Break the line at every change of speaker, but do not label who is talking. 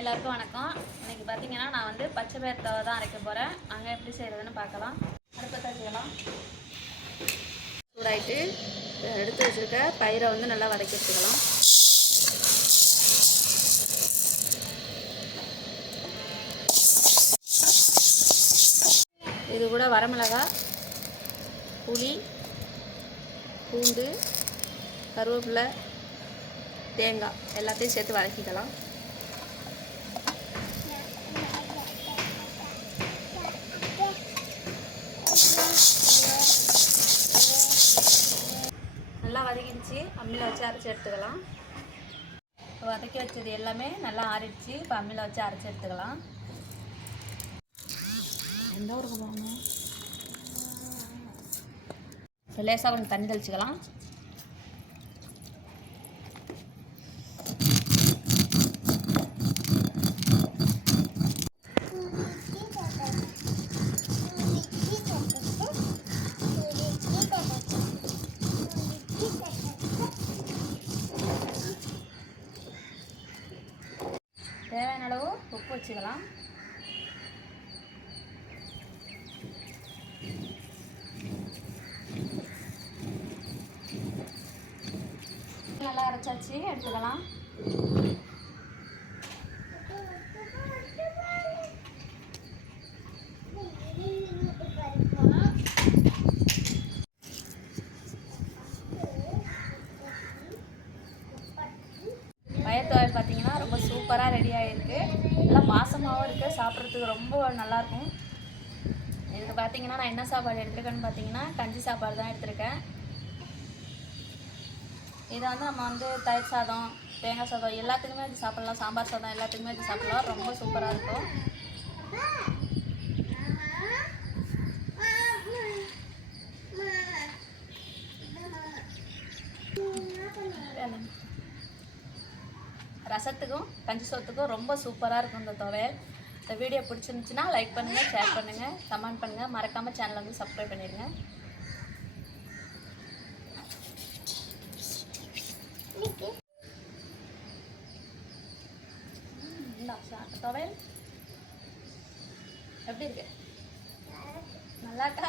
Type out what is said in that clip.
எல்லாருக்கும் வணக்கம். இன்னைக்கு பார்த்தீங்கன்னா நான் வந்து பச்சை பேர்த்தாவை தான் அரைக்க போகிறேன் அங்கே எப்படி செய்கிறதுன்னு பார்க்கலாம். அடுப்பத்தை செய்யலாம் சூடாயிட்டு எடுத்து வச்சுருக்க பயிரை வந்து நல்லா வதக்கி வச்சுக்கலாம் இது கூட வரமிளகாய் புளி பூண்டு கருவேப்பிலை தேங்காய் எல்லாத்தையும் சேர்த்து வதக்கிக்கலாம். வதக்கிடுச்சு. அம்மியில் வச்சு அரைச்சி எடுத்துக்கலாம். இப்போ வதக்கி வச்சது எல்லாமே நல்லா ஆறிடுச்சு. இப்போ அம்மியில் வச்சு அரைச்சி எடுத்துக்கலாம். எந்த ஊருக்கு போகணும்? லேசாக கொஞ்சம் தண்ணி தெளிச்சுக்கலாம். அளவு உப்பு வச்சுக்கலாம். நல்லா அரைச்சாச்சு எடுத்துக்கலாம். பயத்தோவை பார்த்தீங்கன்னா ரொம்ப சூப்பராக ரெடி ஆகிருக்கு சாப்பாடு இருக்குது சாப்பிட்றதுக்கு ரொம்ப நல்லாயிருக்கும். இதுக்கு பார்த்தீங்கன்னா நான் என்ன சாப்பாடு எடுத்துருக்கேன்னு பார்த்தீங்கன்னா கஞ்சி சாப்பாடு தான் எடுத்திருக்கேன். இதை வந்து நம்ம வந்து தயிர் சாதம் தேங்காய் சாதம் எல்லாத்துக்குமே இது சாப்பிட்லாம். சாம்பார் சாதம் எல்லாத்துக்குமே இது சாப்பிட்லாம். ரொம்ப சூப்பராக இருக்கும். ரசத்துக்கும் கஞ்சி சோத்துக்கும் ரொம்ப சூப்பராக இருக்கும் இந்த துவையல் இந்த வீடியோ பிடிச்சிருந்துச்சுன்னா லைக் பண்ணுங்கள் ஷேர் பண்ணுங்கள் கமெண்ட் பண்ணுங்கள் மறக்காமல் சேனலை வந்து சப்ஸ்கிரைப் பண்ணிடுங்க துவையல். எப்படி இருக்கு? நல்லாக்கா